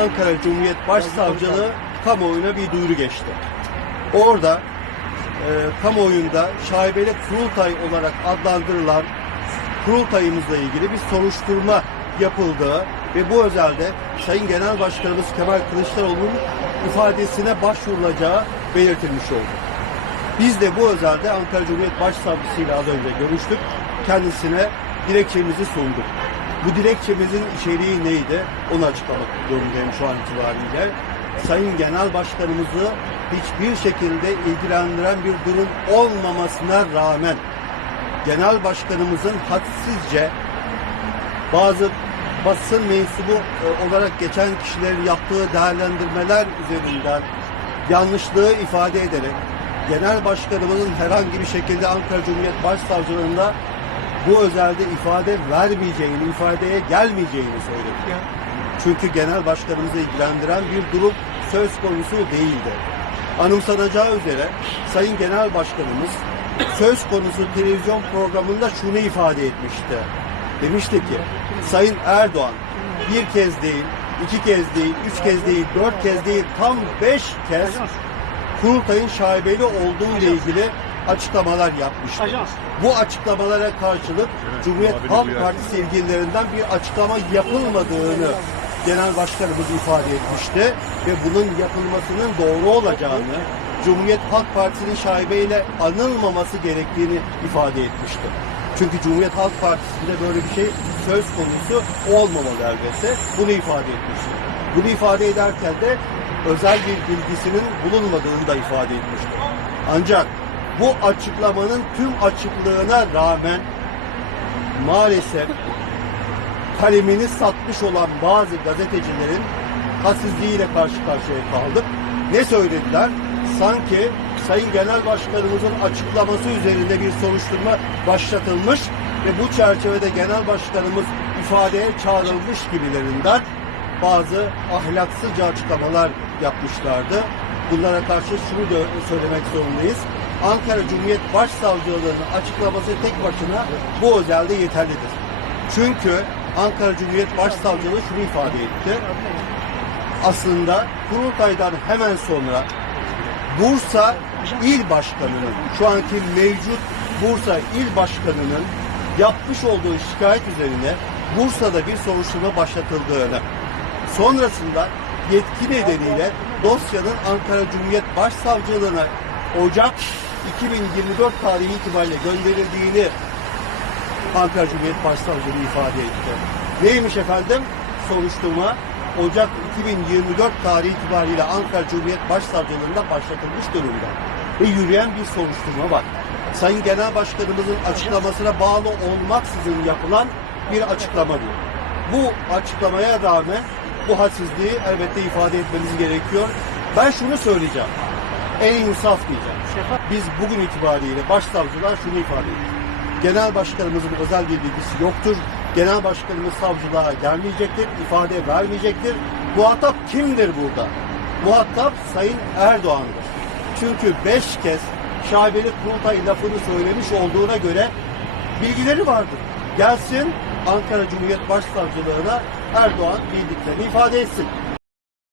Ankara Cumhuriyet Başsavcılığı kamuoyuna bir duyuru geçti. Orada e, kamuoyunda şaibeli kurultay olarak adlandırılan kurultayımızla ilgili bir soruşturma yapıldığı ve bu özelde Sayın Genel Başkanımız Kemal Kılıçdaroğlu'nun ifadesine başvurulacağı belirtilmiş oldu. Biz de bu özelde Ankara Cumhuriyet Başsavcısı ile az önce görüştük. Kendisine dilekçemizi sunduk. Bu dilekçemizin içeriği neydi? Onu açıklamak durumundayım şu an itibariyle. Sayın Genel Başkanımızı hiçbir şekilde ilgilendiren bir durum olmamasına rağmen Genel Başkanımızın hadsizce bazı basın mensubu e, olarak geçen kişilerin yaptığı değerlendirmeler üzerinden yanlışlığı ifade ederek Genel Başkanımızın herhangi bir şekilde Ankara Cumhuriyet Başsavcılığında bu özelde ifade vermeyeceğini, ifadeye gelmeyeceğini söyledi. Çünkü Genel Başkanımızı ilgilendiren bir durum söz konusu değildi. Anımsanacağı üzere Sayın Genel Başkanımız söz konusu televizyon programında şunu ifade etmişti. Demişti ki Sayın Erdoğan bir kez değil, iki kez değil, üç kez değil, dört kez değil, tam beş kez kurultayın şaibeli olduğu ile ilgili açıklamalar yapmıştı. Ajans. Bu açıklamalara karşılık Cumhuriyet Halk Partisi ilgililerinden bir açıklama yapılmadığını Genel Başkanımız ifade etmişti ve bunun yapılmasının doğru olacağını, Cumhuriyet Halk Partisi'nin şaibeyle anılmaması gerektiğini ifade etmişti. Çünkü Cumhuriyet Halk Partisi'nde böyle bir şey söz konusu olmamalı elbette. Bunu ifade etmişti. Bunu ifade ederken de özel bir bilgisinin bulunmadığını da ifade etmişti. Ancak bu açıklamanın tüm açıklığına rağmen maalesef kalemini satmış olan bazı gazetecilerin hadsizliğiyle karşı karşıya kaldık. Ne söylediler? Sanki Sayın Genel Başkanımızın açıklaması üzerinde bir soruşturma başlatılmış ve bu çerçevede Genel Başkanımız ifadeye çağrılmış gibilerinden bazı ahlaksızca açıklamalar yapmışlardı. Bunlara karşı şunu da söylemek zorundayız. Ankara Cumhuriyet Başsavcılığı'nın açıklaması tek başına bu özelde yeterlidir. Çünkü Ankara Cumhuriyet Başsavcılığı şunu ifade etti. Aslında kurultaydan hemen sonra Bursa İl Başkanı'nın, şu anki mevcut Bursa İl Başkanı'nın yapmış olduğu şikayet üzerine Bursa'da bir soruşturma başlatıldığını, sonrasında yetki nedeniyle dosyanın Ankara Cumhuriyet Başsavcılığına Ocak 2024 tarihi itibariyle gönderildiğini Ankara Cumhuriyet Başsavcılığı ifade etti. Neymiş efendim? Soruşturma Ocak 2024 tarihi itibariyle Ankara Cumhuriyet Başsavcılığında başlatılmış durumda. Ve yürüyen bir soruşturma var. Sayın Genel Başkanımızın açıklamasına bağlı olmaksızın yapılan bir açıklama bu. Bu açıklamaya rağmen bu hadsizliği elbette ifade etmemiz gerekiyor. Ben şunu söyleyeceğim. En insaf diyeceğim. Biz bugün itibariyle başsavcılar şunu ifade ediyor. Genel başkanımızın özel bir bilgisi yoktur. Genel başkanımız savcılığa gelmeyecektir, ifade vermeyecektir. Muhatap kimdir burada? Muhatap Sayın Erdoğan'dır. Çünkü beş kez şaibeli kurultay lafını söylemiş olduğuna göre bilgileri vardır. Gelsin Ankara Cumhuriyet Başsavcılığına Erdoğan bildiklerini ifade etsin.